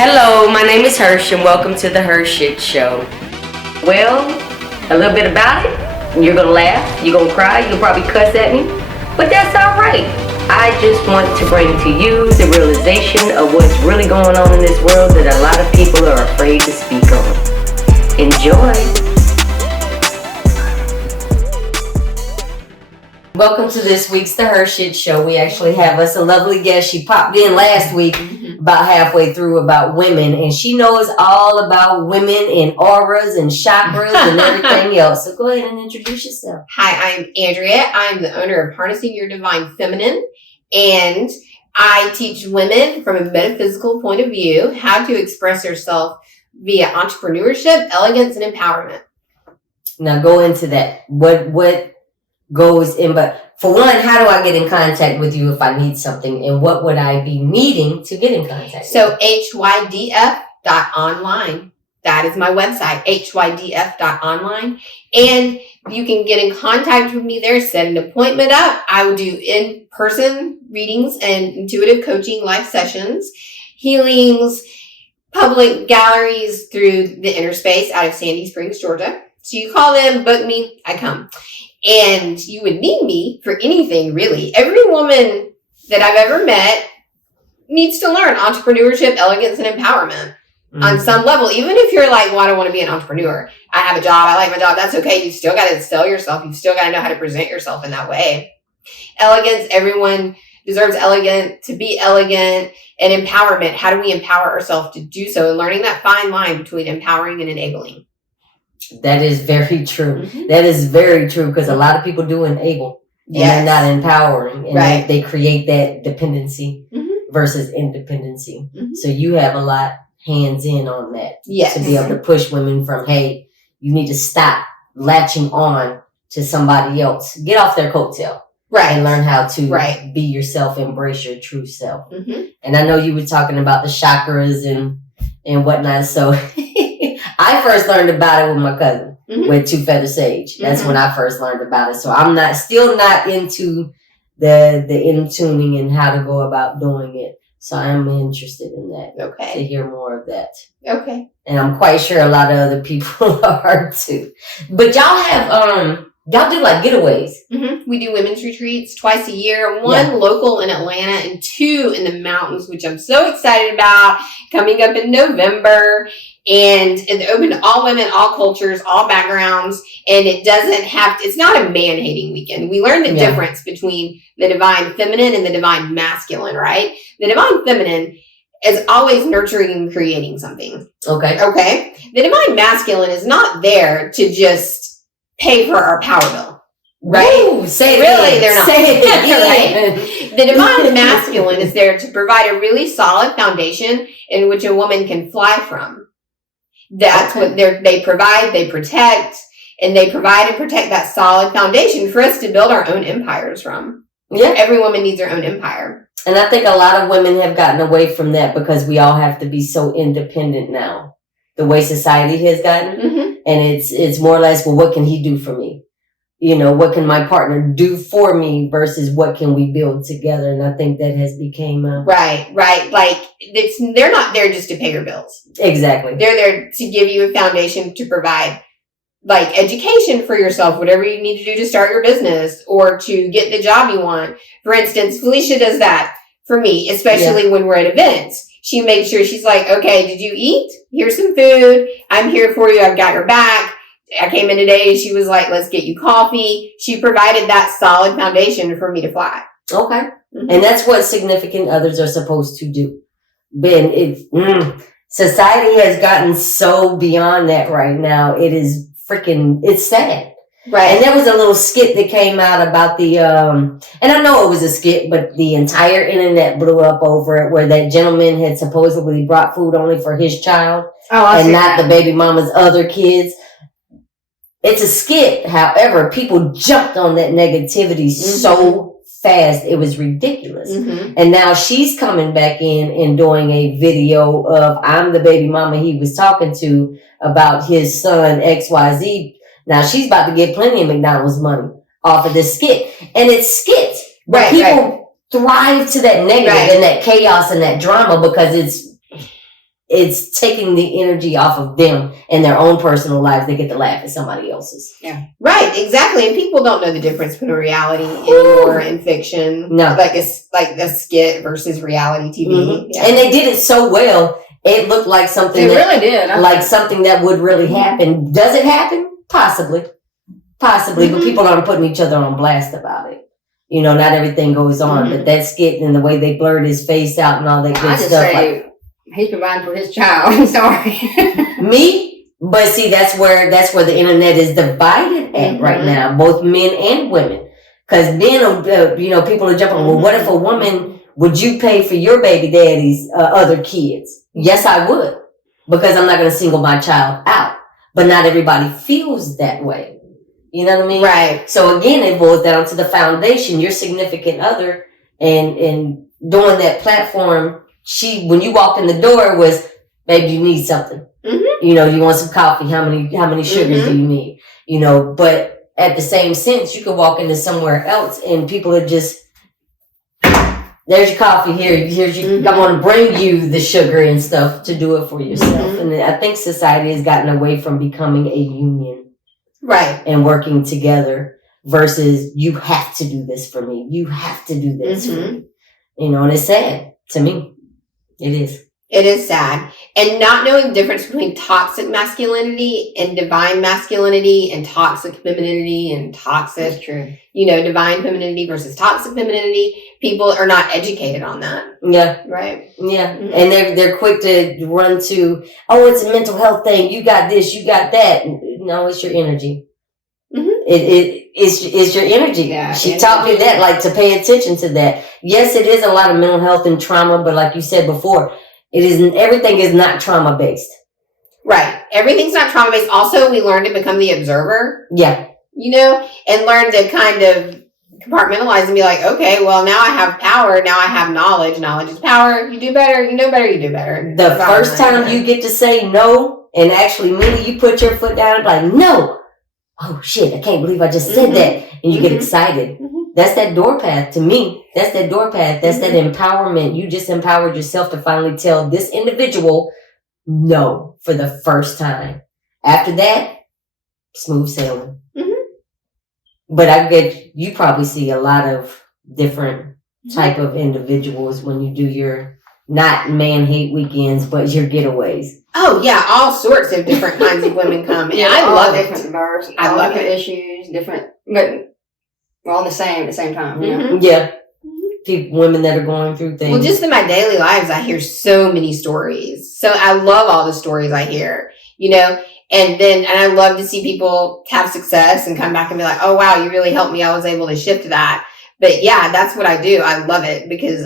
Hello, my name is Hersh and welcome to the HERshyt Show. Well, a little bit about it. You're gonna laugh, you're gonna cry, you'll probably cuss at me, but that's alright. I just want to bring to you the realization of what's really going on in this world that a lot of people are afraid to speak on. Enjoy. Welcome to this week's The HERshyt Show. We actually have us a lovely guest. She popped in last week about halfway through about women, and she knows all about women and auras and chakras and everything else. So go ahead and introduce yourself. Hi, I'm Andrea. I'm the owner of Harnessing Your Divine Feminine, and I teach women from a metaphysical point of view how to express yourself via entrepreneurship, elegance, and empowerment. Now go into that. What goes in, but for one, how do I get in contact with you if I need something, and what would I be needing to get in contact with you? HYDF.online. That is my website, HYDF.online. And you can get in contact with me there, set an appointment up. I will do in-person readings and intuitive coaching live sessions, healings, public galleries through the inner space out of Sandy Springs, Georgia. So you call them, book me, I come. And you would need me for anything, really. Every woman that I've ever met needs to learn entrepreneurship, elegance, and empowerment on some level. Even if you're like, well, I don't want to be an entrepreneur. I have a job. I like my job. That's okay. You still got to sell yourself. You still got to know how to present yourself in that way. Elegance, everyone deserves to be elegant, and empowerment. How do we empower ourselves to do so? And learning that fine line between empowering and enabling. That is very true. That is very true, because a lot of people do enable and they're not empowering, and they create that dependency versus independency. So you have a lot hands in on that to be able to push women from, hey, you need to stop latching on to somebody else, get off their coattail, and learn how to be yourself, embrace your true self. And I know you were talking about the chakras and whatnot, so I first learned about it with my cousin with Two Feather Sage. That's when I first learned about it. So I'm still not into the in-tuning and how to go about doing it. So I'm interested in that. To hear more of that. And I'm quite sure a lot of other people are too. But y'all have y'all do like getaways. We do women's retreats twice a year. One local in Atlanta and two in the mountains, which I'm so excited about, coming up in November. And it's open to all women, all cultures, all backgrounds. And it's not a man-hating weekend. We learn the difference between the divine feminine and the divine masculine, right? The divine feminine is always nurturing and creating something. Okay. The divine masculine is not there to just pay for our power bill. Right? Ooh, say it really, again. they're not. Say it right? The divine masculine is there to provide a really solid foundation in which a woman can fly from. That's what they provide, they protect, and they provide and protect that solid foundation for us to build our own empires from. Every woman needs her own empire. And I think a lot of women have gotten away from that because we all have to be so independent now. The way society has gotten. And it's more or less, well, what can he do for me? You know, what can my partner do for me versus what can we build together? And I think that has become right. Like they're not there just to pay your bills. Exactly. They're there to give you a foundation to provide like education for yourself, whatever you need to do to start your business or to get the job you want. For instance, Felicia does that for me, especially when we're at events. She makes sure she's like, okay, did you eat? Here's some food. I'm here for you. I've got your back. I came in today. She was like, let's get you coffee. She provided that solid foundation for me to fly. And that's what significant others are supposed to do. Society has gotten so beyond that right now. It is it's sad. Right. And there was a little skit that came out about the, and I know it was a skit, but the entire internet blew up over it, where that gentleman had supposedly brought food only for his child and not the baby mama's other kids. It's a skit. However, people jumped on that negativity so fast. It was ridiculous. And now she's coming back in and doing a video of, I'm the baby mama he was talking to about his son XYZ. Now she's about to get plenty of McDonald's money off of this skit. And it's skits. But people thrive to that negative and that chaos and that drama because it's taking the energy off of them and their own personal lives. They get to laugh at somebody else's. Yeah. Right, exactly. And people don't know the difference between reality anymore and fiction. No. Like a skit versus reality TV. Mm-hmm. Yeah. And they did it so well, it looked like something really did. Like something that would really happen. Does it happen? Possibly. Mm-hmm. But people aren't putting each other on blast about it. You know, not everything goes on, but that skit and the way they blurred his face out and all that good stuff. Say, he's providing for his child. I'm sorry. Me? But see, that's where the internet is divided at right now, both men and women. Because men, people are jumping, well, what if a woman, would you pay for your baby daddy's other kids? Yes, I would. Because I'm not going to single my child out. But not everybody feels that way. You know what I mean? Right. So again, it boils down to the foundation, your significant other, and doing that platform. When you walked in the door was, baby, you need something. Mm-hmm. You know, you want some coffee. How many sugars do you need? You know, but at the same sense, you could walk into somewhere else and people are just, there's your coffee here. Here's your, I want to bring you the sugar and stuff to do it for yourself. And I think society has gotten away from becoming a union. Right. And working together versus you have to do this for me. You have to do this for me. You know, and it's sad to me. It is. It is sad. And not knowing the difference between toxic masculinity and divine masculinity and toxic femininity and toxic, divine femininity versus toxic femininity. People are not educated on that. Yeah. Right. Yeah. Mm-hmm. And they're quick to run to, oh, it's a mental health thing. You got this, you got that. No, it's your energy. Mm-hmm. It's your energy. Yeah, she taught me that, like, to pay attention to that. Yes, it is a lot of mental health and trauma, but like you said before, everything is not trauma based. Right. Everything's not trauma based. Also, we learn to become the observer. Yeah. You know, and learn to kind of compartmentalize and be like, okay, well, now I have power. Now I have knowledge. Knowledge is power. You do better. You know better. You do better. The first time you get to say no and actually mean it, you put your foot down and be like, no. Oh, shit, I can't believe I just said that. And you get excited. Mm-hmm. That's that door path to me. That's that door path. That's that empowerment. You just empowered yourself to finally tell this individual no for the first time. After that, smooth sailing. Mm-hmm. But I bet you probably see a lot of different type of individuals when you do your not man hate weekends, but your getaways. Oh yeah, all sorts of different kinds of women come, and I love it. Different diverse, I love different issues, different, but all the same at the same time. Yeah. Women that are going through things. Well, just in my daily lives, I hear so many stories. So I love all the stories I hear. You know, and I love to see people have success and come back and be like, "Oh wow, you really helped me. I was able to shift that." But yeah, that's what I do. I love it because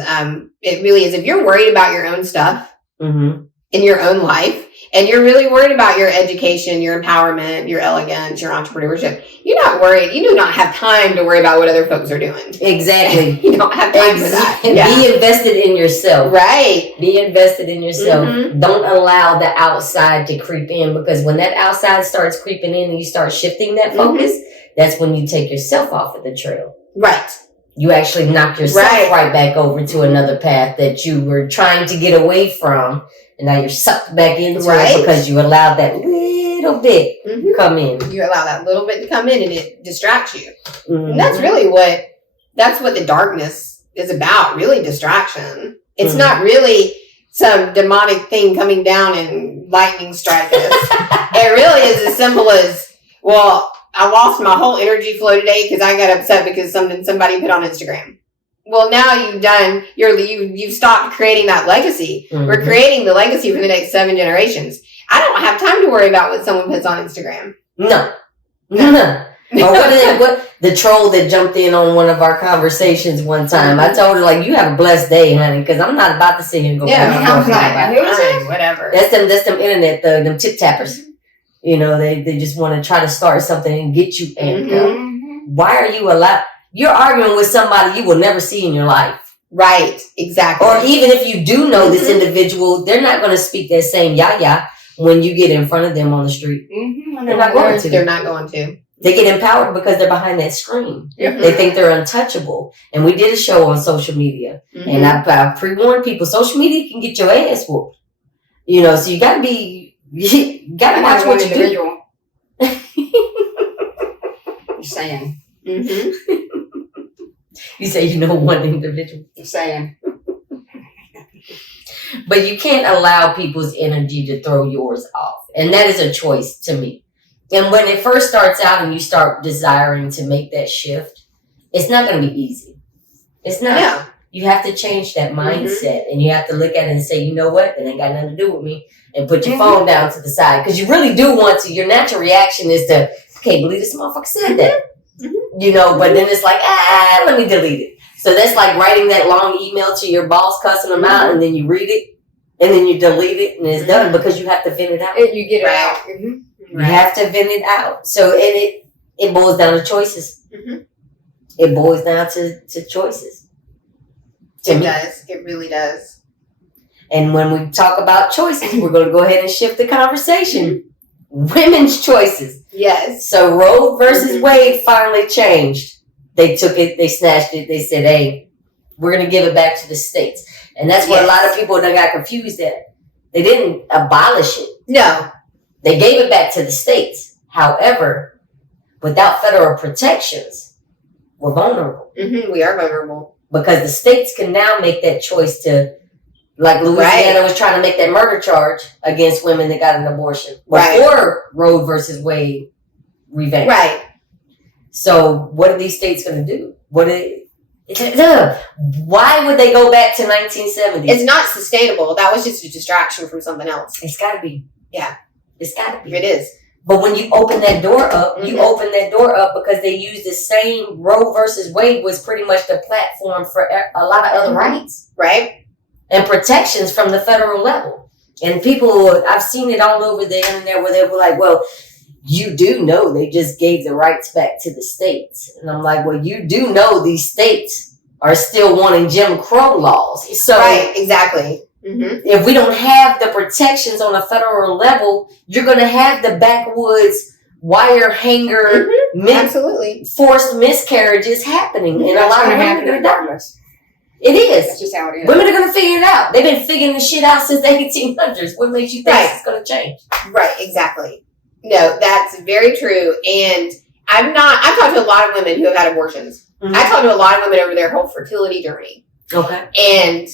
it really is. If you're worried about your own stuff in your own life, and you're really worried about your education, your empowerment, your elegance, your entrepreneurship, you're not worried. You do not have time to worry about what other folks are doing. Exactly. You don't have time for that. Yeah. Be invested in yourself. Right. Be invested in yourself. Don't allow the outside to creep in, because when that outside starts creeping in and you start shifting that focus, that's when you take yourself off of the trail. Right. You actually knock yourself right back over to another path that you were trying to get away from. And now you're sucked back into it because you allowed that little bit come in. You allow that little bit to come in and it distracts you. And that's really what the darkness is about, really distraction. It's not really some demonic thing coming down and lightning strike us. It really is as simple as, well, I lost my whole energy flow today because I got upset because somebody put on Instagram. Well, now you've stopped creating that legacy. We're creating the legacy for the next 7 generations. I don't have time to worry about what someone puts on Instagram. No. Or what the troll that jumped in on one of our conversations one time. I told her, like, you have a blessed day, honey, because I'm not about to sit here and go. Whatever. That's them internet, them tip tappers. You know, they just want to try to start something and get you amped up. Why are you allowed? You're arguing with somebody you will never see in your life. Right, exactly. Or even if you do know this individual, they're not going to speak that same yah when you get in front of them on the street. They're not going to. They're not going to. They get empowered because they're behind that screen. They think they're untouchable. And we did a show on social media. And I pre-warned people, social media can get your ass whooped. So you gotta watch what you do. Just saying. Mm-hmm. You say one individual. Just saying. But you can't allow people's energy to throw yours off. And that is a choice to me. And when it first starts out and you start desiring to make that shift, it's not going to be easy. It's not. No. You have to change that mindset and you have to look at it and say, you know what? It ain't got nothing to do with me. And put your phone down to the side. Because you really do want to. Your natural reaction is to, I can't believe this motherfucker said that. But then it's like, let me delete it. So that's like writing that long email to your boss, cussing them out, and then you read it, and then you delete it, and it's done because you have to vent it out. You get it out. You have to vent it out. So it boils down to choices. It boils down to choices. It does. It really does. And when we talk about choices, we're going to go ahead and shift the conversation. Women's choices. Yes. So Roe versus Wade finally changed. They took it, they snatched it, they said, hey, we're going to give it back to the states. And that's what a lot of people that got confused at. They didn't abolish it. No. They gave it back to the states. However, without federal protections, we're vulnerable. We are vulnerable. Because the states can now make that choice to, like Louisiana was trying to make that murder charge against women that got an abortion before Roe versus Wade revamped. Right. So what are these states going to do? Why would they go back to 1970? It's not sustainable. That was just a distraction from something else. It's got to be. Yeah. It's got to be. It is. But when you open that door up, you open that door up because they use the same Roe versus Wade was pretty much the platform for a lot of other rights. Right. And protections from the federal level. And people, I've seen it all over the internet where they were like, well, you do know they just gave the rights back to the states. And I'm like, well, you do know these states are still wanting Jim Crow laws. So right, exactly. If we don't have the protections on a federal level, you're going to have the backwoods wire hanger, absolutely forced miscarriages happening. And a lot of women are going to die. It is. That's just how it is. Women are going to figure it out. They've been figuring the shit out since the 1800s. What makes you think it's going to change? Right, exactly. No, that's very true. And I've talked to a lot of women who have had abortions. I talked to a lot of women over their whole fertility journey. Okay. And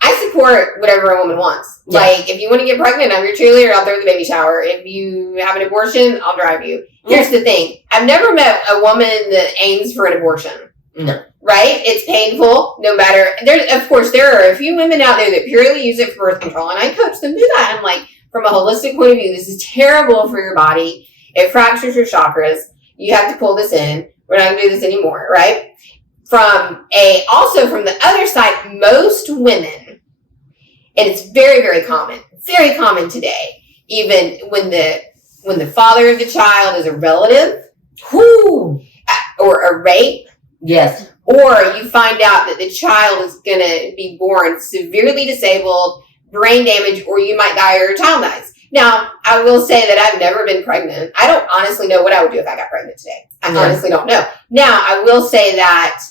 I support whatever a woman wants. Yeah. Like, if you want to get pregnant, I'm your cheerleader, I'll throw the baby shower. If you have an abortion, I'll drive you. Here's the thing. I've never met a woman that aims for an abortion. No. Right? It's painful, no matter. Of course, there are a few women out there that purely use it for birth control, and I coach them through that. I'm like, from a holistic point of view, this is terrible for your body. It fractures your chakras. You have to pull this in. We're not going to do this anymore, right? Also from the other side, most women, and it's very, very common today, even when the father of the child is a relative, or a rape, yes, or you find out that the child is going to be born severely disabled, brain damage, or you might die or your child dies. Now, I will say that I've never been pregnant. I don't honestly know what I would do if I got pregnant today. I honestly don't know. Now, I will say that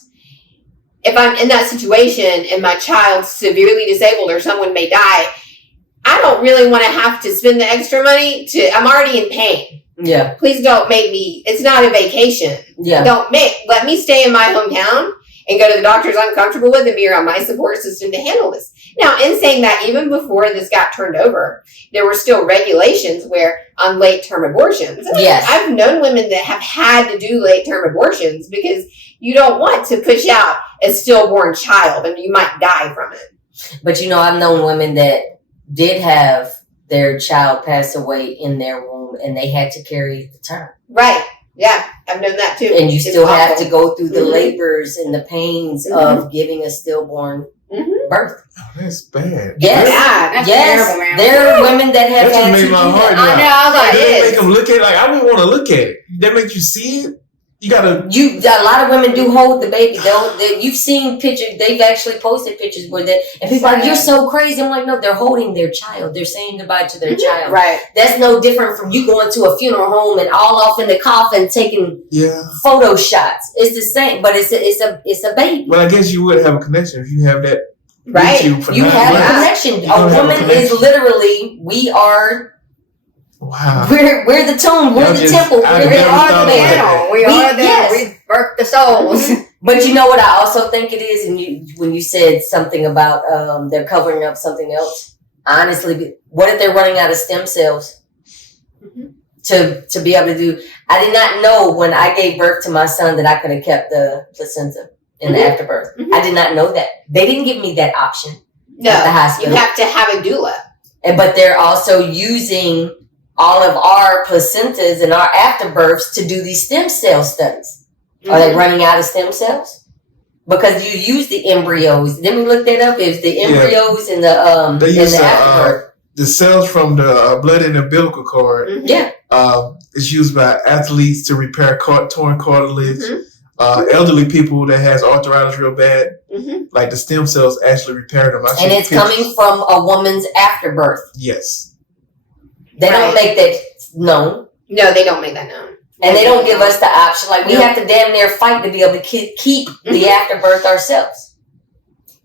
if I'm in that situation and my child's severely disabled or someone may die, I don't really want to have to spend the extra money I'm already in pain. Yeah. Please don't make me, it's not a vacation. Yeah. Let me stay in my hometown and go to the doctors I'm comfortable with and be around my support system to handle this. Now, in saying that, even before this got turned over, there were still regulations on late-term abortions. Yes. I've known women that have had to do late-term abortions because you don't want to push out a stillborn child and you might die from it. But I've known women that did have their child pass away in their womb and they had to carry the term. Right. Yeah, I've known that too. And you still have to go through the labors and the pains of giving a stillborn birth. Oh, that's bad. Yes. That's terrible, man. There are women that have that had just to made my do heart that. I know, I was like, that make them look at it like I wouldn't want to look at it. That makes you see it. You gotta. A lot of women do hold the baby. You've seen pictures. They've actually posted pictures where and people are like, "You're so crazy." I'm like, no, they're holding their child. They're saying goodbye to their child. Right. That's no different from you going to a funeral home and all off in the coffin taking photo shots. It's the same, but it's a baby. But I guess you would have a connection if you have that Right. with you for You 9 have a months. connection. You A don't have a woman is connection. literally, we are, Wow. we're the tomb, we're Y'all the just- temple, I we're We never are thought the about that. channel. We are the, yes. we birth the souls. But you know what I also think it is, and when you said something about they're covering up something else. Honestly, what if they're running out of stem cells to be able to do? I did not know when I gave birth to my son that I could have kept the placenta in the afterbirth. I did not know that. They didn't give me that option No, at the hospital. you have to have a doula. But they're also using all of our placentas and our afterbirths to do these stem cell studies. Are they running out of stem cells? Because you use the embryos. Then we looked that up. It's the embryos and the They and use the afterbirth. the cells from the blood in the umbilical cord. Yeah. It's used by athletes to repair torn cartilage. Elderly people that has arthritis real bad, like the stem cells actually repair them. And it's coming from a woman's afterbirth. Yes. They don't make that known. No, they don't make that known. And they don't give us the option. Like, we have to damn near fight to be able to keep the afterbirth ourselves.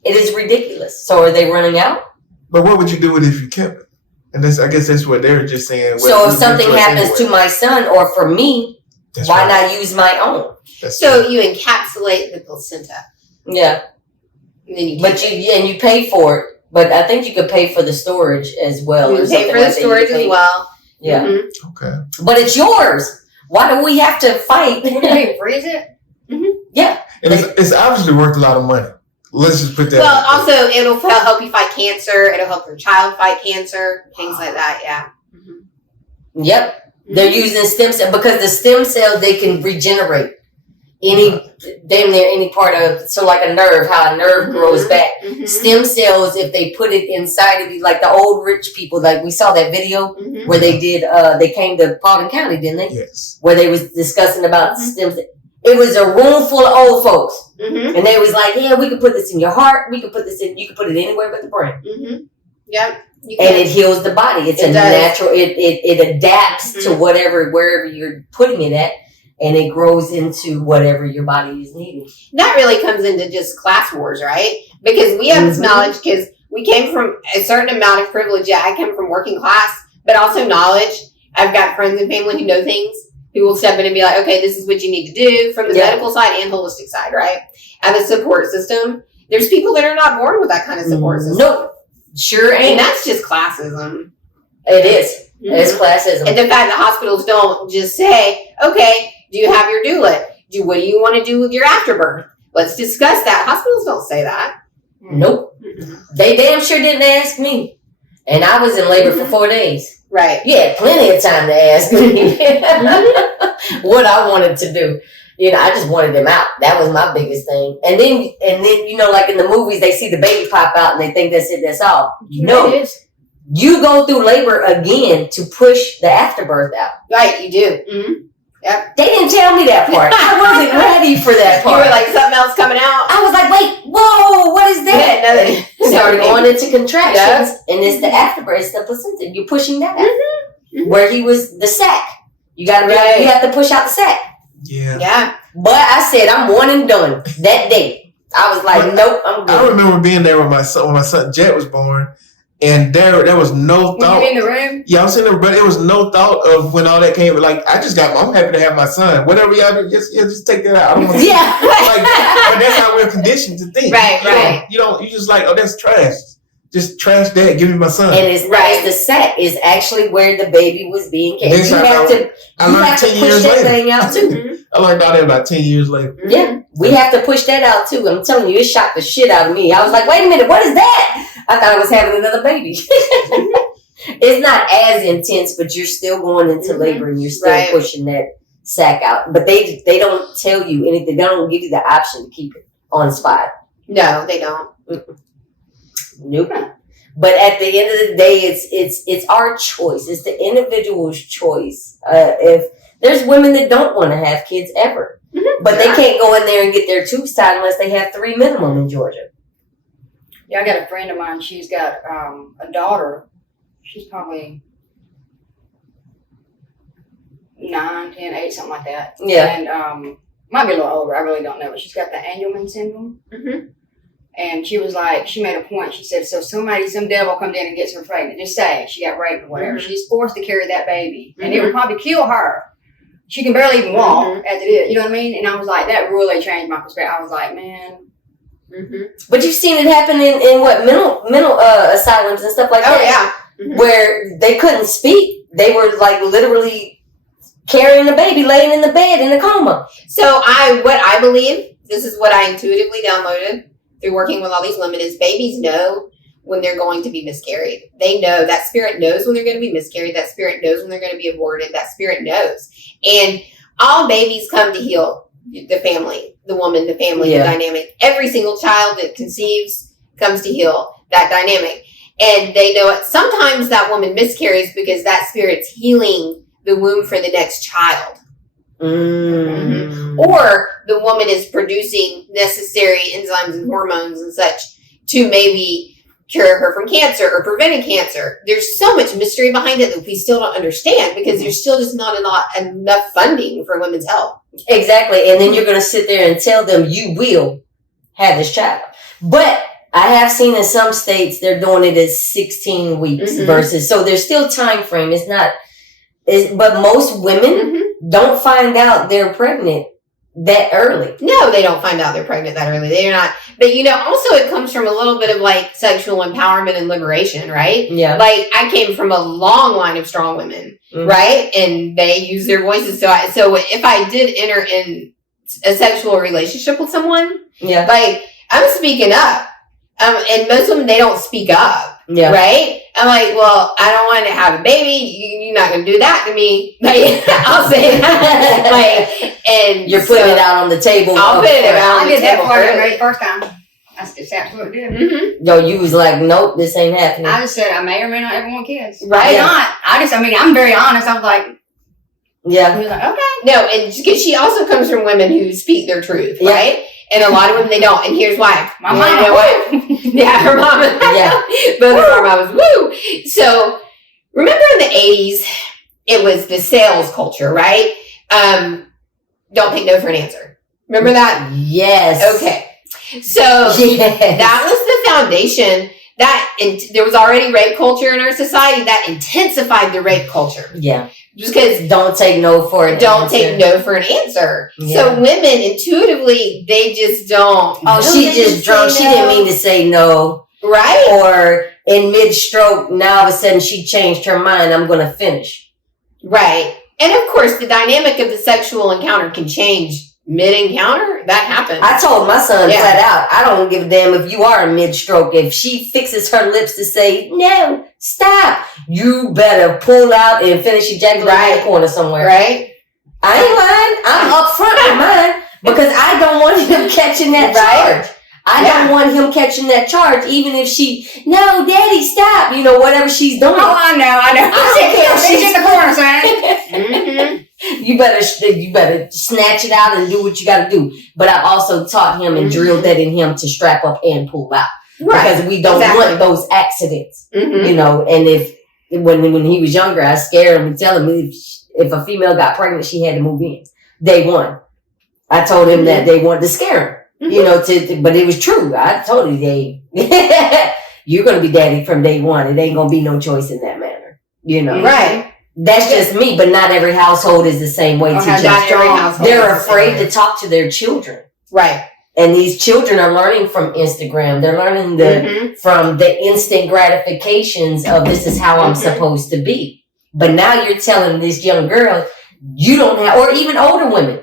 It is ridiculous. So are they running out? But what would you do with it if you kept it? And I guess that's what they're just saying. So if something happens to my son or for me, why not use my own? So you encapsulate the placenta. Yeah. And then you pay for it. But I think you could pay for the storage as well. You pay for the storage as well. Yeah. Okay. But it's yours. Why do we have to fight? What do you mean, freeze it? Yeah. And it's obviously worth a lot of money. Let's just put that. Well, also, it'll help you fight cancer. It'll help your child fight cancer. Things like that, yeah. Yep. They're using stem cells because the stem cells, they can regenerate damn near any part of, so like a nerve, how a nerve grows back. Stem cells, if they put it inside of you, like the old rich people, like we saw that video where they did, they came to Paulding County, didn't they? Yes. Where they was discussing about stem cells. It was a room full of old folks. And they was like, yeah, we could put this in your heart. We could put this in, you could put it anywhere but the brain. Yep. And it heals the body. It's natural, it adapts to wherever you're putting it at. And it grows into whatever your body is needing. That really comes into just class wars, right? Because we have this knowledge because we came from a certain amount of privilege. Yeah, I come from working class, but also knowledge. I've got friends and family who know things, who will step in and be like, okay, this is what you need to do from the medical side and holistic side, right? And the support system. There's people that are not born with that kind of support system. Nope. Sure ain't. And that's just classism. It is. It's classism. And the fact that hospitals don't just say, okay, do you have your doula? What do you want to do with your afterbirth? Let's discuss that. Hospitals don't say that. Nope. They damn sure didn't ask me. And I was in labor for 4 days. Right. You had plenty of time to ask me what I wanted to do. You know, I just wanted them out. That was my biggest thing. And then, you know, like in the movies, they see the baby pop out and they think that's it, that's all. No. You go through labor again to push the afterbirth out. Right, you do. Yep. They didn't tell me that part. I wasn't ready for that part. You were like, something else coming out? I was like, wait, whoa, what is that? Yeah, no, Started going into contractions, and it's the afterbirth, it's the placenta. You're pushing that out. Where he was the sac. You gotta you have to push out the sac. Yeah. Yeah. But I said, I'm one and done that day. I was like, nope, I'm good. I remember being there when my son Jet was born. And there was no thought. Were you in the room? Yeah, I was in there, but it was no thought of when all that came. Like, I'm happy to have my son. Whatever y'all do, just take that out. I don't want to but that's how we're conditioned to think. Right. You just like, oh, that's trash. Just trash that. Give me my son. And it's the sac is actually where the baby was being carried. You have to push that thing out too. I learned all that about 10 years later. Yeah, we have to push that out too. I'm telling you, it shocked the shit out of me. I was like, wait a minute, what is that? I thought I was having another baby. It's not as intense, but you're still going into labor and you're still pushing that sac out. But they don't tell you anything. They don't give you the option to keep it on spot. No, they don't. Nope. But at the end of the day, it's our choice. It's the individual's choice. If there's women that don't want to have kids ever, but they can't go in there and get their tubes tied unless they have 3 minimum in Georgia. Yeah, I got a friend of mine. She's got a daughter. She's probably 9, 10, 8, something like that. Yeah. And might be a little older. I really don't know. But she's got the Angelman syndrome. And she was like, she made a point. She said, so some devil comes in and gets her pregnant. Just say she got raped or whatever. She's forced to carry that baby. And it would probably kill her. She can barely even walk as it is. You know what I mean? And I was like, that really changed my perspective. I was like, man. But you've seen it happen in what, mental asylums and stuff like that. Oh, yeah. Where they couldn't speak. They were like literally carrying the baby, laying in the bed in a coma. So what I believe, this is what I intuitively downloaded through working with all these women, is babies know when they're going to be miscarried. They know. That spirit knows when they're going to be miscarried. That spirit knows when they're going to be aborted. That spirit knows. And all babies come to heal the family, the woman, the family, the dynamic. Every single child that conceives comes to heal that dynamic. And they know it. Sometimes that woman miscarries because that spirit's healing the womb for the next child. Or the woman is producing necessary enzymes and hormones and such to maybe cure her from cancer or prevent cancer. There's so much mystery behind it that we still don't understand because there's still just not enough funding for women's health. Exactly. And then you're going to sit there and tell them you will have this child. But I have seen in some states they're doing it as 16 weeks versus, so there's still time frame. It's not, but most women don't find out they're pregnant that early. No, they don't find out they're pregnant that early. They're not. But, also it comes from a little bit of like sexual empowerment and liberation, right? Yeah. Like I came from a long line of strong women, right? And they use their voices. So if I did enter in a sexual relationship with someone, like I'm speaking up. And most women, they don't speak up, right? I'm like, well, I don't want to have a baby. You're not going to do that to me. Like, I'll say that. Like, and you're putting it out on the table. I'll put it out on the I did that table for her early. the first time. That's exactly what I did. Yo, you was like, nope, this ain't happening. I just said I may or may not ever want kids. Right. Not. I'm very honest. I was like, he was like, okay. No, and because she also comes from women who speak their truth, right? And a lot of women, they don't. And here's why. My mama. Yeah, her mama. Yeah. Both of our mamas. Woo! So, remember in the 80s, it was the sales culture, right? Don't take no for an answer. Remember that? Yes. Okay. So, that was the foundation. There was already rape culture in our society that intensified the rape culture. Yeah. Just because don't take no for an answer. Take no for an answer. Yeah. So women intuitively, they just don't. Oh, she just drunk. She didn't mean to say no. Right. Or in mid-stroke, now all of a sudden she changed her mind. I'm going to finish. Right. And of course, the dynamic of the sexual encounter can change mid-encounter. That happens. I told my son flat out, I don't give a damn if you are in mid-stroke. If she fixes her lips to say, no, stop, you better pull out and finish ejaculating in the corner somewhere. Right. I ain't lying. I'm upfront with mine because I don't want him catching that charge. I don't want him catching that charge, even if no, daddy, stop, whatever she's doing. Oh, I know. I She's in the corner, son. You better snatch it out and do what you got to do. But I also taught him and drilled that in him to strap up and pull out. Right. Because we don't want those accidents, and when he was younger, I scared him and tell him if a female got pregnant, she had to move in. Day one. I told him that they wanted to scare him. But it was true. I told him, you're going to be daddy from day one. It ain't going to be no choice in that manner. Right. That's just me, but not every household is the same way. They're afraid to talk to their children. Right. And these children are learning from Instagram. They're learning from the instant gratifications of this is how I'm supposed to be. But now you're telling this young girl, you don't have, or even older women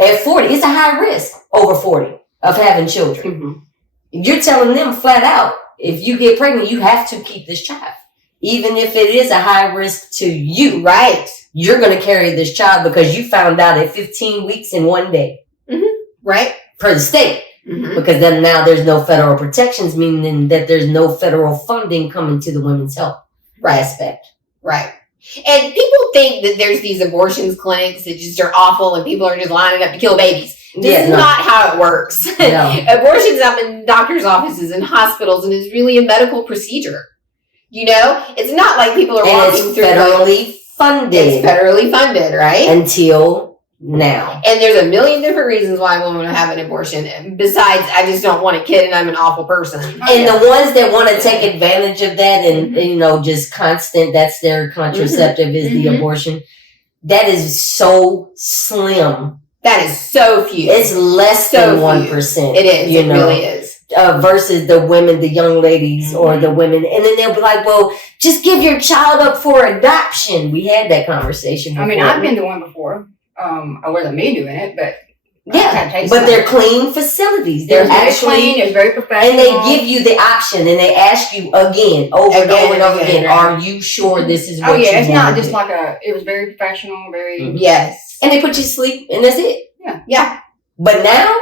at 40, it's a high risk over 40 of having children. You're telling them flat out, if you get pregnant, you have to keep this child. Even if it is a high risk to you, right? You're going to carry this child because you found out at 15 weeks in one day. Right. Per the state. Because then now there's no federal protections, meaning that there's no federal funding coming to the women's health aspect. Right. And people think that there's these abortions clinics that just are awful and people are just lining up to kill babies. This is not how it works. No. Abortion's up in doctors' offices and hospitals and is really a medical procedure. It's not like people are walking through. Federally funded. It's federally funded, right? Until now. And there's a million different reasons why a woman would have an abortion. Besides, I just don't want a kid and I'm an awful person. And the ones that want to take advantage of that and, just constant, that's their contraceptive is the abortion. That is so slim. That is so few. It's less than 1%. It is. It really is. Versus the women, the young ladies or the women. And then they'll be like, well, just give your child up for adoption. We had that conversation before. I mean, I've been the one before. It wasn't me doing it, but but they're clean facilities. They're actually clean. It's very professional, and they give you the option, and they ask you again, over and over again. Are you sure this is what you want? It's not just like it was very professional, very yes. And they put you to sleep, and that's it. Yeah. But now,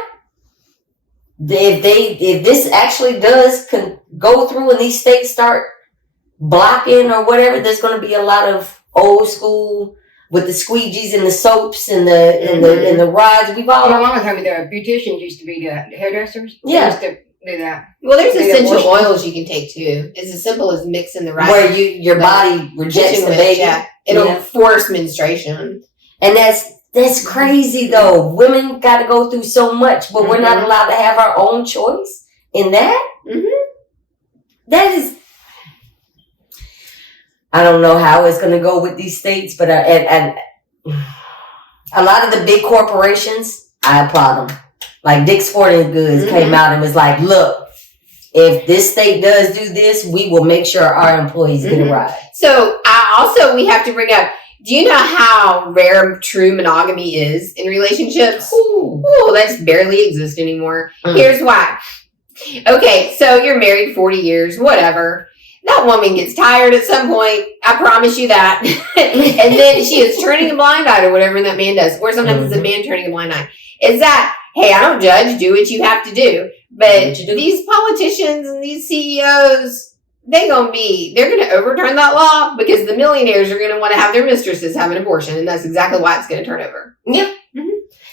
if this actually does go through, and these states start blocking or whatever, there's going to be a lot of old school. With the squeegees and the soaps and the rods, we've all. My mama told me the beauticians used to be the hairdressers. Yeah. They used to do that. Well, there's essential oils you can take too. It's as simple as mixing the right. Where your body rejects the baby. Yeah. It'll force menstruation. And that's crazy though. Women got to go through so much, but we're not allowed to have our own choice in that. That is. I don't know how it's going to go with these states, but and a lot of the big corporations, I applaud them. Like Dick's Sporting Goods came out and was like, look, if this state does do this, we will make sure our employees get a ride. So we have to bring up, do you know how rare true monogamy is in relationships? Ooh, that's barely exist anymore. Here's why. Okay, so you're married 40 years, whatever. That woman gets tired at some point. I promise you that. And then she is turning a blind eye to whatever that man does. Or sometimes it's a man turning a blind eye. Is that, hey, I don't judge. Do what you have to do. But these politicians and these CEOs, they're going to overturn that law because the millionaires are going to want to have their mistresses have an abortion. And that's exactly why it's going to turn over. Yeah.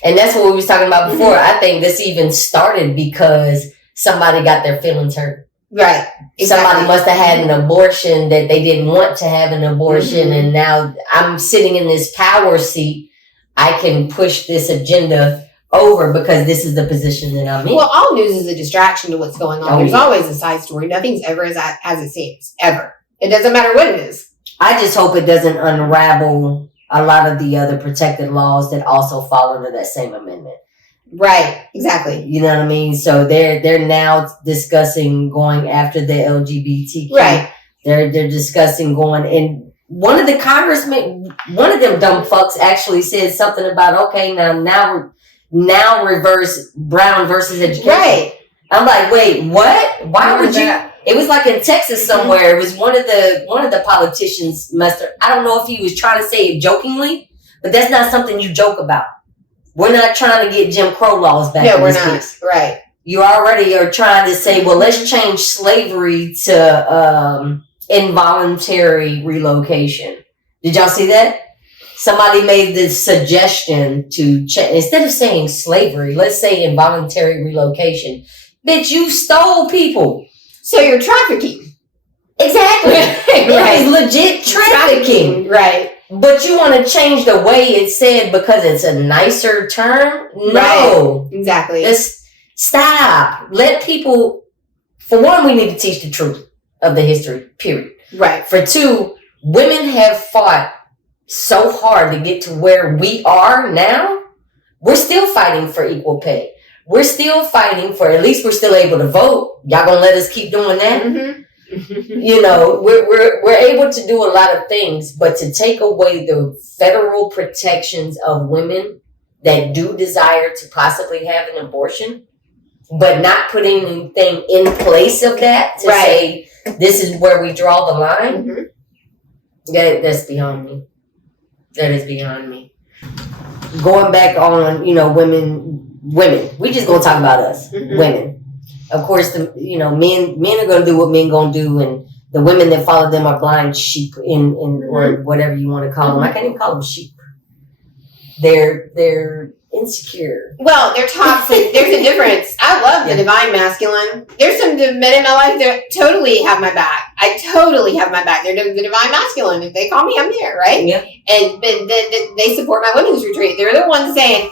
And that's what we was talking about before. I think this even started because somebody got their feelings hurt. Right. Exactly. Somebody must have had an abortion that they didn't want to have an abortion. And now I'm sitting in this power seat. I can push this agenda over because this is the position that I'm in. Well, all news is a distraction to what's going on. There's always a side story. Nothing's ever as it seems. Ever. It doesn't matter what it is. I just hope it doesn't unravel a lot of the other protected laws that also fall under that same amendment. Right, exactly. You know what I mean? So they're now discussing going after the LGBTQ. Right. They're discussing going, and one of the congressmen, one of them dumb fucks actually said something about, okay, now reverse Brown versus education. Right. I'm like, wait, what? Why would you? It was like in Texas somewhere. It was one of the politicians I don't know if he was trying to say it jokingly, but that's not something you joke about. We're not trying to get Jim Crow laws back. No, we're not. Right. You already are trying to say, well, let's change slavery to involuntary relocation. Did y'all see that? Somebody made this suggestion to instead of saying slavery, let's say involuntary relocation. Bitch, you stole people. So you're trafficking. Exactly. It was legit trafficking. Right. But you want to change the way it's said because it's a nicer term? No. Right. Exactly. Just stop. Let people, for one, we need to teach the truth of the history, period. Right. For two, women have fought so hard to get to where we are now. We're still fighting for equal pay. We're still fighting for, at least we're still able to vote. Y'all gonna let us keep doing that? Mm-hmm. You know, we're able to do a lot of things, but to take away the federal protections of women that do desire to possibly have an abortion, but not put anything in place of that to say this is where we draw the line. That's beyond me. That is beyond me. Going back on, women. We just gonna talk about us, women. Of course, men are gonna do what men gonna do, and the women that follow them are blind sheep, or whatever you want to call them. I can't even call them sheep. They're insecure. Well, they're toxic. There's a difference. I love the divine masculine. There's some men in my life that totally have my back. I totally have my back. They're the divine masculine. If they call me, I'm there, right? Yeah. And they support my women's retreat. They're the ones saying,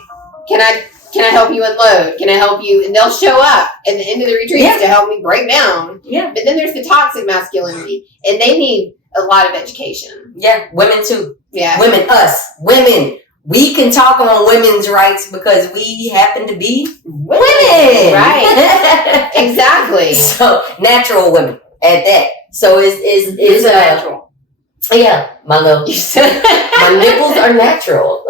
"Can I help you unload? Can I help you?" And they'll show up at the end of the retreat to help me break down. Yeah. But then there's the toxic masculinity, and they need a lot of education. Yeah, women too. Yeah, women. We can talk on women's rights because we happen to be women. Right. Exactly. So, natural women at that. So, is natural. Yeah, my nipples are natural.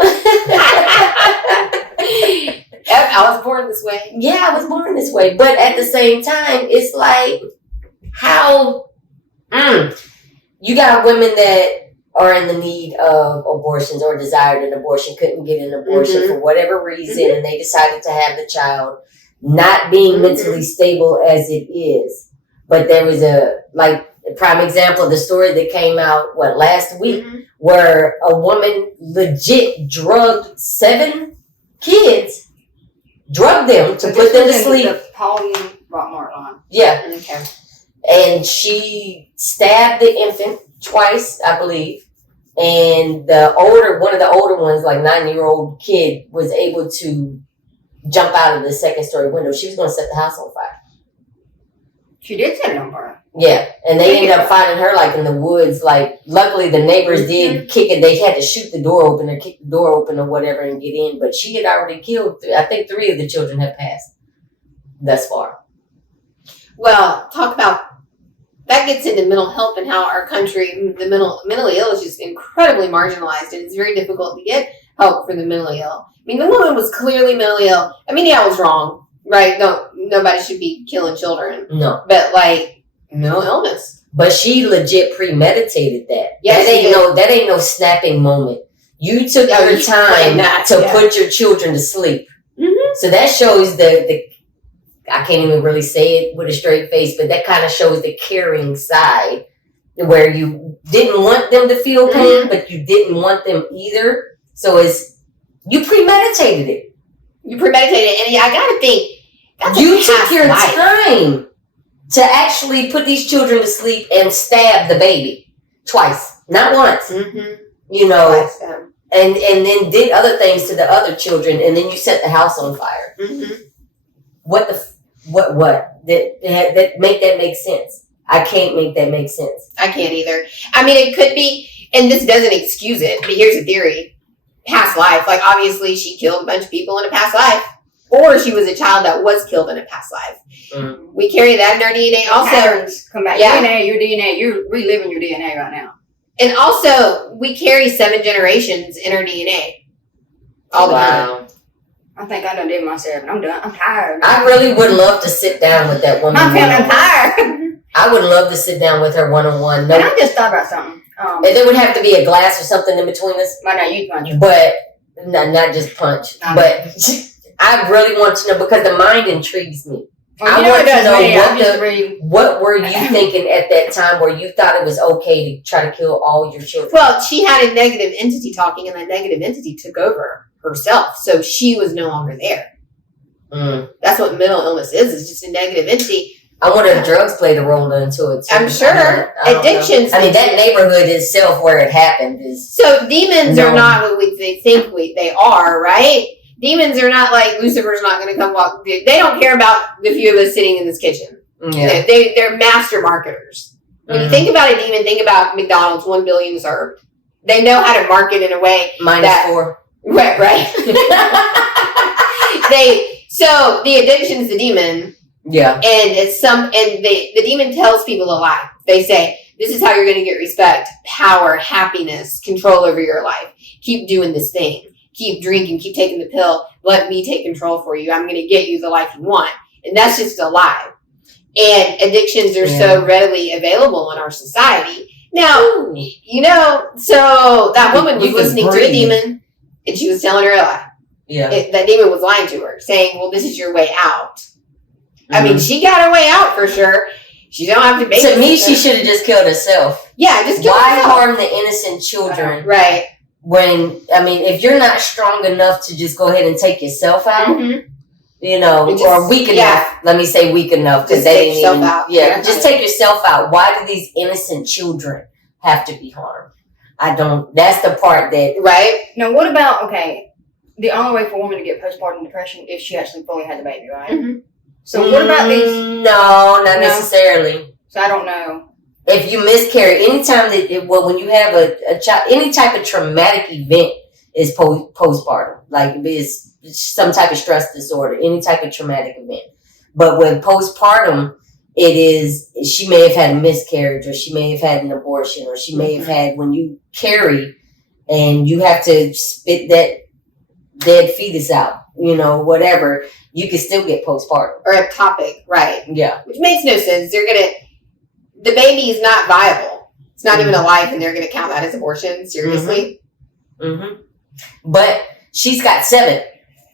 I was born this way. Yeah, I was born this way. But at the same time, it's like, how... you got women that are in the need of abortions or desired an abortion, couldn't get an abortion for whatever reason, and they decided to have the child, not being mentally stable as it is. But there was a prime example of the story that came out, last week, where a woman legit drugged 7 kids, drugged them to put them to sleep. The Pauline Rockmart line. Yeah. Okay. And she stabbed the infant twice, I believe. And one of the older ones, 9-year-old kid, was able to jump out of the second-story window. She was going to set the house on fire. She did set it on fire. Yeah, and they ended up finding her in the woods. Luckily the neighbors did kick it. They had to shoot the door open or kick the door open or whatever and get in. But she had already killed. I think 3 of the children have passed thus far. Well, talk about that gets into mental health and how our country, the mentally ill, is just incredibly marginalized, and it's very difficult to get help for the mentally ill. I mean, the woman was clearly mentally ill. I mean, yeah, I was wrong, right? No, nobody should be killing children. No, but mental illness. But she legit premeditated that. Yes, that ain't no snapping moment. You took your time to put your children to sleep. Mm-hmm. So that shows the I can't even really say it with a straight face, but that kind of shows the caring side, where you didn't want them to feel pain, but you didn't want them either. So you premeditated it. You premeditated it, and I gotta think you took your time to actually put these children to sleep and stab the baby twice, not once. Mm-hmm. Twice, and then did other things to the other children, and then you set the house on fire. Mm-hmm. What that make that make sense? I can't make that make sense. I can't either. I mean, it could be, and this doesn't excuse it, but here's a theory. Past life. Obviously she killed a bunch of people in a past life. Or she was a child that was killed in a past life. Mm. We carry that in our DNA also. Patterns come back. Yeah. Your DNA, you're reliving your DNA right now. And also, we carry 7 generations in our DNA. All the time. I think I done did myself. I'm done. I'm tired. I really would love to sit down with that woman. I'm tired. I would love to sit down with her one-on-one. No, I just thought about something. And there would have to be a glass or something in between us. Why not you punch? But not just punch. But I really want to know, because the mind intrigues me. Well, I want to know what were you thinking at that time where you thought it was okay to try to kill all your children? Well, she had a negative entity talking, and that negative entity took over herself, so she was no longer there. That's what mental illness is. It's just a negative entity. I wonder if drugs played a role into it too. I'm sure. Addictions. I mean, that neighborhood itself where it happened is... So demons are not what they think they are, right? Demons are not like Lucifer's not going to come walk. They don't care about the few of us sitting in this kitchen. Yeah. They're master marketers. When you think about a demon, think about McDonald's, 1 billion served. They know how to market in a way -4. Right. So the addiction's the demon. Yeah. And the demon tells people a lie. They say, this is how you're going to get respect, power, happiness, control over your life. Keep doing this thing. Keep drinking, keep taking the pill. Let me take control for you. I'm going to get you the life you want. And that's just a lie. And addictions are so readily available in our society. Now, so that woman was listening to a demon, and she was telling her a lie. Yeah. That demon was lying to her, saying, well, this is your way out. I mean, she got her way out for sure. She don't have to make it. To me, she should have just killed herself. Yeah, just kill herself. Why harm the innocent children? Right. if you're not strong enough to just go ahead and take yourself out, or weak enough, let me say weak enough, because they didn't even, just take yourself out. Why do these innocent children have to be harmed? That's the part that. Right. Now, what about, the only way for a woman to get postpartum depression is she actually fully had the baby, right? Mm-hmm. So what about these? No, not necessarily. So I don't know. If you miscarry, anytime when you have a child, any type of traumatic event is postpartum. Like it's some type of stress disorder, any type of traumatic event. But with postpartum, it is, she may have had a miscarriage, or she may have had an abortion, or she may have had, when you carry and you have to spit that dead fetus out, whatever, you can still get postpartum. Or ectopic, right. Yeah. Which makes no sense. The baby is not viable. It's not even alive, and they're going to count that as abortion. Seriously? Mm-hmm. But she's got 7.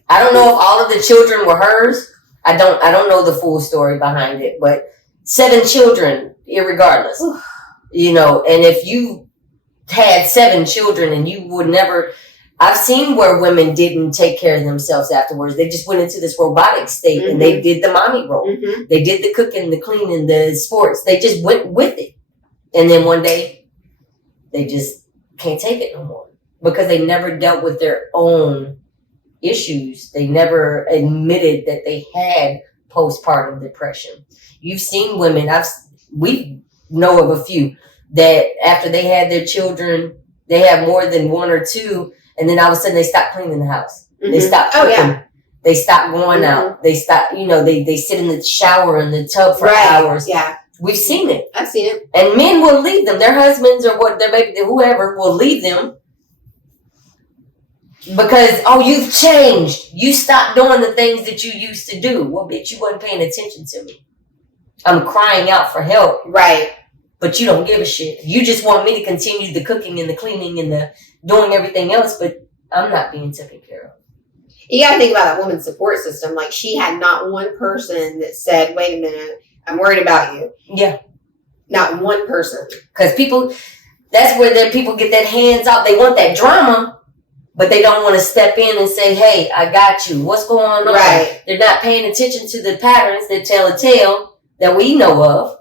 I don't know if all of the children were hers. I don't know the full story behind it, but 7 children, irregardless. And if you had 7 children and you would never, I've seen where women didn't take care of themselves afterwards. They just went into this robotic state and they did the mommy role. Mm-hmm. They did the cooking, the cleaning, the sports. They just went with it. And then one day they just can't take it no more because they never dealt with their own issues. They never admitted that they had postpartum depression. You've seen women, we know of a few that after they had their children, they have more than 1 or 2, and then all of a sudden they stop cleaning the house. Mm-hmm. They stop cooking. They stop going out. They stop, they sit in the shower in the tub for hours. Yeah. We've seen it. I've seen it. And men will leave them. Their husbands or their baby, whoever will leave them. Because, you've changed. You stopped doing the things that you used to do. Well, bitch, you wasn't paying attention to me. I'm crying out for help. Right. But you don't give a shit. You just want me to continue the cooking and the cleaning and the doing everything else, but I'm not being taken care of. You got to think about that woman's support system. Like, she had not one person that said, wait a minute, I'm worried about you. Yeah. Not one person. Because that's where people get that hands off. They want that drama, but they don't want to step in and say, hey, I got you. What's going on? Right. They're not paying attention to the patterns that tell a tale that we know of.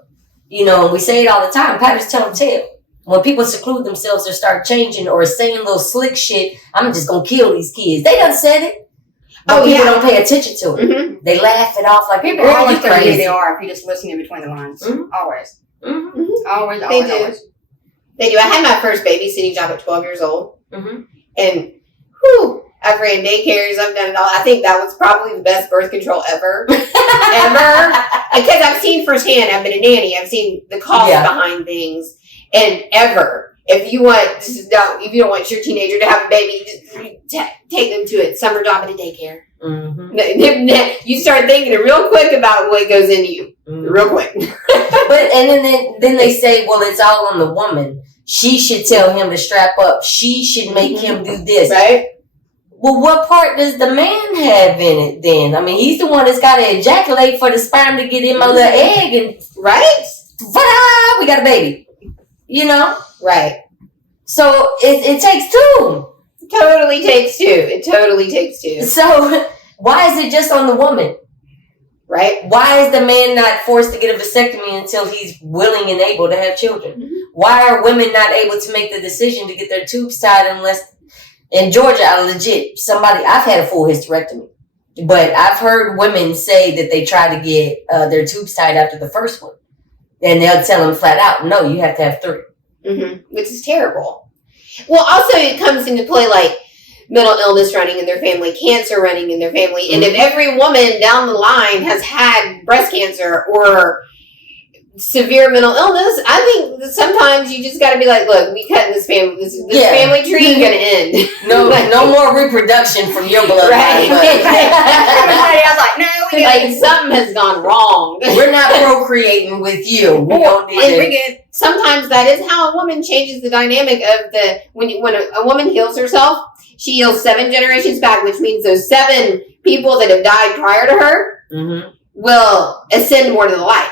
And we say it all the time. Patterns tell a tale. When people seclude themselves or start changing or saying little slick shit, I'm just going to kill these kids. They done said it. But people don't pay attention to it. Mm-hmm. They laugh it off like, people always tell you they are if you just listen in between the lines. Mm-hmm. Always. Mm-hmm. Always. They do. I had my first babysitting job at 12 years old. Mm-hmm. And I've ran daycares. I've done it all. I think that was probably the best birth control ever. Because I've seen firsthand. I've been a nanny. I've seen the cost behind things. And if you don't want your teenager to have a baby, just take them to it. Summer job at a daycare. Mm-hmm. You start thinking real quick about what goes into you. Mm-hmm. Real quick. And then they say, well, it's all on the woman. She should tell him to strap up. She should make him do this. Right. Well, what part does the man have in it then? I mean, he's the one that's got to ejaculate for the sperm to get in my little egg. And right? Ta-da, we got a baby. Right. So it takes 2. It totally takes two. So why is it just on the woman? Right. Why is the man not forced to get a vasectomy until he's willing and able to have children? Mm-hmm. Why are women not able to make the decision to get their tubes tied unless... In Georgia, I've had a full hysterectomy, but I've heard women say that they try to get their tubes tied after the first one. And they'll tell them flat out, no, you have to have 3. Mm-hmm. Which is terrible. Well, also it comes into play like mental illness running in their family, cancer running in their family. Mm-hmm. And if every woman down the line has had breast cancer or severe mental illness, I think that sometimes you just got to be like, look, we cutting this family tree ain't gonna end. No more reproduction from your blood. Right. I was like, no, something has gone wrong. We're not procreating with you. We don't need it. Sometimes that is how a woman changes the dynamic of when a woman heals herself, she heals 7 generations back, which means those 7 people that have died prior to her will ascend more to the light.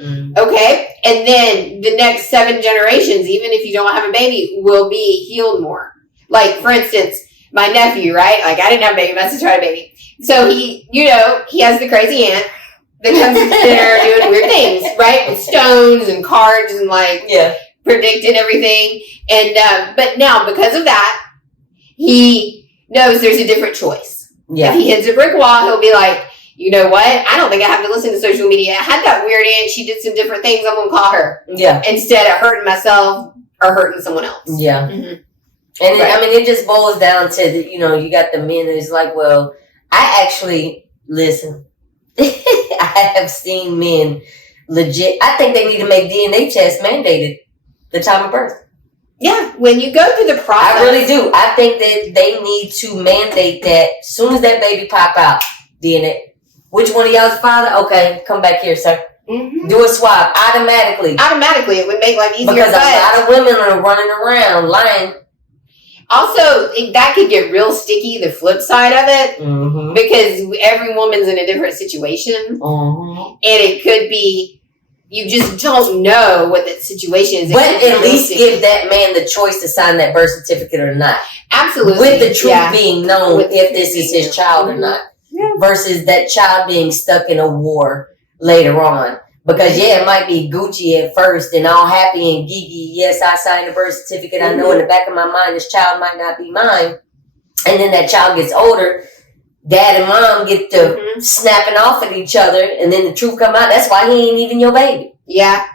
Mm-hmm. Okay, and then the next 7 generations, even if you don't have a baby, will be healed more. Like, for instance, my nephew, right? Like, I didn't have a baby, my sister had a baby. So he, he has the crazy aunt that comes to dinner doing weird things, right? With stones and cards and predicting everything. And, but now because of that, he knows there's a different choice. Yeah. If he hits a brick wall, he'll be like, you know what? I don't think I have to listen to social media. I had that weird aunt. She did some different things. I'm going to call her. Yeah. Instead of hurting myself or hurting someone else. Yeah. Mm-hmm. And it just boils down to, you got the men that's like, well, I actually, listen, I have seen men legit. I think they need to make DNA tests mandated the time of birth. Yeah, when you go through the process. I really do. I think that they need to mandate that as soon as that baby pop out, DNA. Which one of y'all's father? Okay, come back here, sir. Mm-hmm. Do a swab automatically. Automatically, it would make life easier. Because a lot of women are running around lying. Also, that could get real sticky, the flip side of it, because every woman's in a different situation. And it could be, you just don't know what that situation is. But at least give that man the choice to sign that birth certificate or not. Absolutely. With the truth being known if this is his child or not. Yeah. Versus that child being stuck in a war later on. Because, it might be Gucci at first and all happy and geeky. Yes, I signed a birth certificate. I know in the back of my mind this child might not be mine. And then that child gets older. Dad and mom get to snapping off at each other. And then the truth come out. That's why he ain't even your baby. Yeah.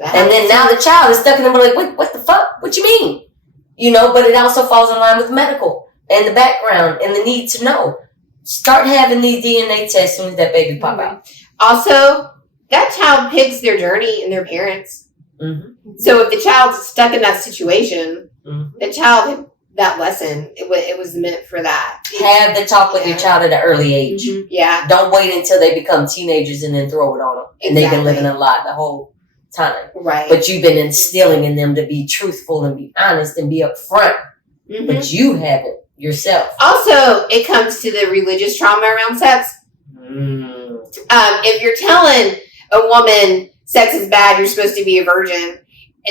And then now the child is stuck in the middle like, what the fuck? What you mean? But it also falls in line with medical and the background and the need to know. Start having these DNA tests as soon as that baby pop out. Also, that child picks their journey and their parents. Mm-hmm. So if the child's stuck in that situation, the child, that lesson, it was meant for that. Have the talk with your child at an early age. Mm-hmm. Yeah. Don't wait until they become teenagers and then throw it on them. And they've been living a lie the whole time. Right. But you've been instilling in them to be truthful and be honest and be upfront. Mm-hmm. But you haven't yourself. Also, it comes to the religious trauma around sex. If you're telling a woman sex is bad, you're supposed to be a virgin,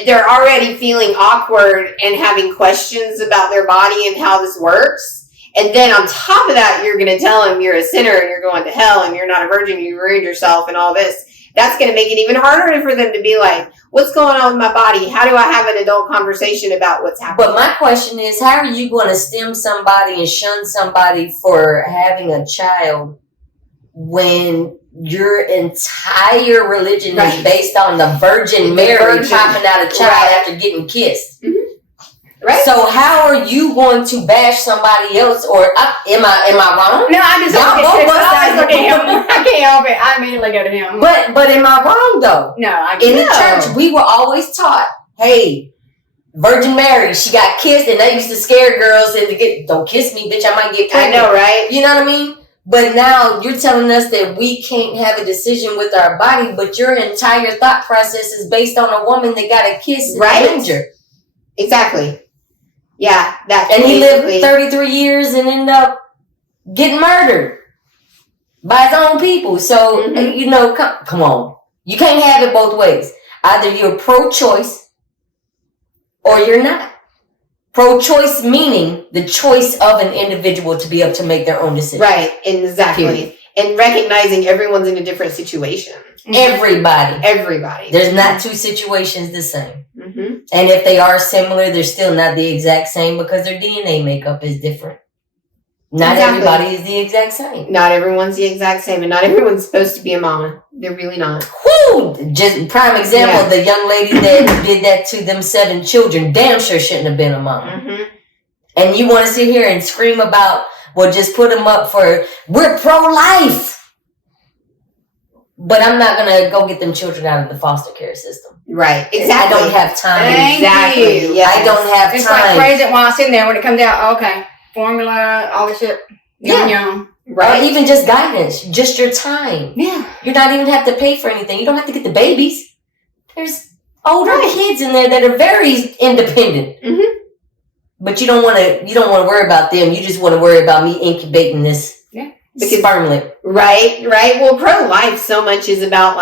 they're already feeling awkward and having questions about their body and how this works. And then on top of that, you're going to tell them you're a sinner and you're going to hell and you're not a virgin, you ruined yourself and all this. That's going to make it even harder for them to be like, what's going on with my body? How do I have an adult conversation about what's happening? But my question is, how are you going to stem somebody and shun somebody for having a child when your entire religion is based on the Virgin Mary popping out a child after getting kissed? Mm-hmm. Right. So how are you going to bash somebody else? Or am I wrong? No, I just look at him. I can't help it. I immediately go to him. But am I wrong though? No, in the church we were always taught, hey, Virgin Mary, she got kissed, and that used to scare girls and to get, don't kiss me, bitch, I might get pregnant. I know, right? You know what I mean? But now you're telling us that we can't have a decision with our body, but your entire thought process is based on a woman that got a kiss in danger. Exactly. Yeah, and he lived 33 years and ended up getting murdered by his own people. So, come on. You can't have it both ways. Either you're pro-choice or you're not. Pro-choice meaning the choice of an individual to be able to make their own decision. Right, exactly. Period. And recognizing everyone's in a different situation. Everybody. There's not two situations the same. Mm-hmm. And if they are similar, they're still not the exact same because their DNA makeup is different. Not everybody is the exact same. Not everyone's the exact same, and not everyone's supposed to be a mama. They're really not. Whoo! Just prime example, the young lady that did that to them 7 children, damn sure shouldn't have been a mama. Mm-hmm. And you want to sit here and scream about, well, just put them up for, we're pro-life. But I'm not going to go get them children out of the foster care system. Right. Exactly. I don't have time. Exactly. Yes. I don't have time. It's like crazy while I'm sitting there when it comes out, okay, formula, all this shit. Yeah. Right. Or even just guidance, just your time. Yeah. You don't even have to pay for anything. You don't have to get the babies. There's older kids in there that are very independent. Mm-hmm. But you don't want to worry about them. You just want to worry about me incubating this spermlet. Right. Well, pro-life so much is about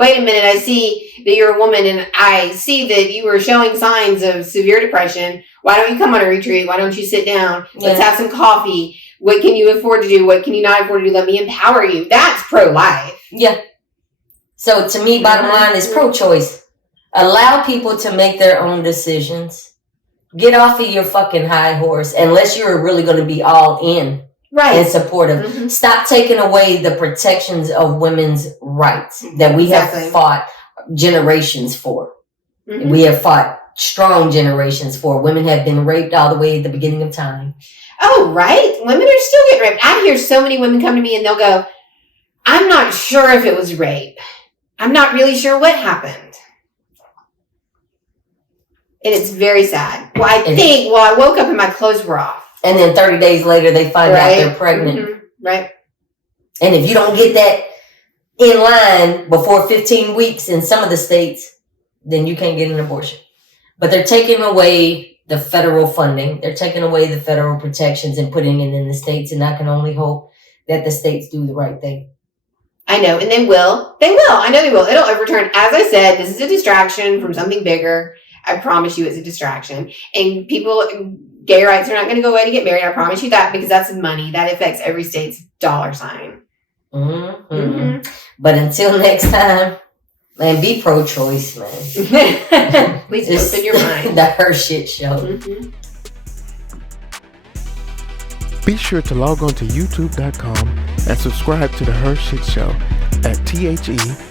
wait a minute, I see that you're a woman and I see that you are showing signs of severe depression. Why don't you come on a retreat? Why don't you sit down? Let's have some coffee. What can you afford to do? What can you not afford to do? Let me empower you. That's pro-life. Yeah. So to me, bottom line is pro-choice. Allow people to make their own decisions. Get off of your fucking high horse unless you're really going to be all in. Right. And supportive. Mm-hmm. Stop taking away the protections of women's rights that we have fought generations for. Mm-hmm. We have fought strong generations for. Women have been raped all the way at the beginning of time. Oh, right. Women are still getting raped. I hear so many women come to me and they'll go, I'm not sure if it was rape. I'm not really sure what happened. And it's very sad. Well, I woke up and my clothes were off. And then 30 days later, they find out they're pregnant. Mm-hmm. Right. And if you don't get that in line before 15 weeks in some of the states, then you can't get an abortion. But they're taking away the federal funding. They're taking away the federal protections and putting it in the states. And I can only hope that the states do the right thing. I know. And they will. They will. I know they will. It'll overturn. As I said, this is a distraction from something bigger. I promise you it's a distraction. And gay rights are not going to go away to get married. I promise you that, because that's money. That affects every state's dollar sign. Mm-hmm. Mm-hmm. But until next time, man, be pro-choice, man. Please open your mind. The HERshyt Show. Mm-hmm. Be sure to log on to YouTube.com and subscribe to the HERshyt Show at TheRShytShow.